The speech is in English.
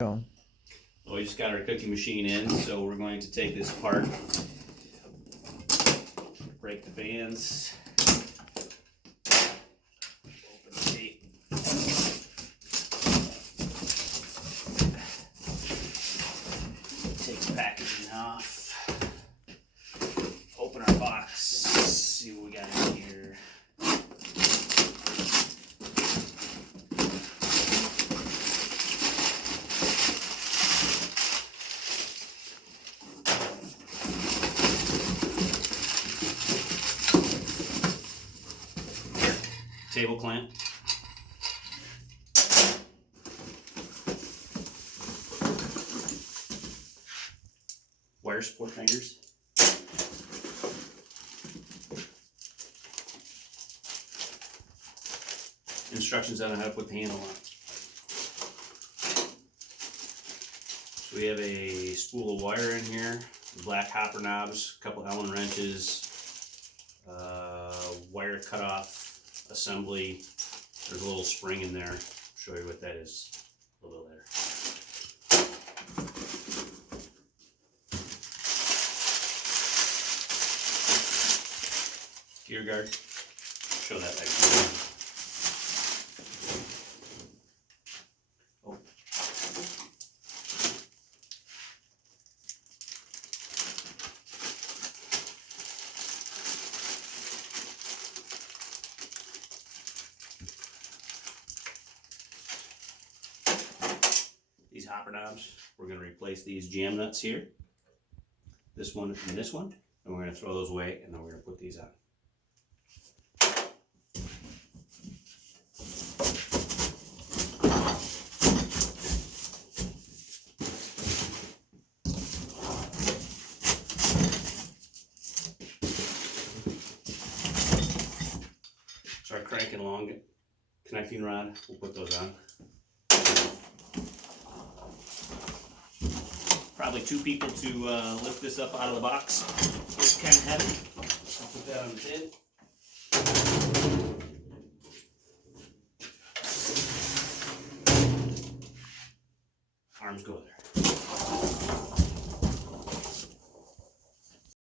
Well, we just got our cookie machine in, so we're going to take this apart, break the bands, open the tape, takes packaging off, open our box, see what we got in here. Table clamp, wire support fingers, instructions on how to put the handle on. So we have a spool of wire in here, black hopper knobs, a couple Allen wrenches, wire cutoff assembly. There's a little spring in there. I'll show you what that is a little bit later. Gear guard. Show that back. Oh. These hopper knobs, we're going to replace these jam nuts here, this one and this one, and we're going to throw those away, and then we're going to put these on. So our crank and long connecting rod, we'll put those on. Probably two people to lift this up out of the box. It's kind of heavy. I'll put that on the tin. Arms go there.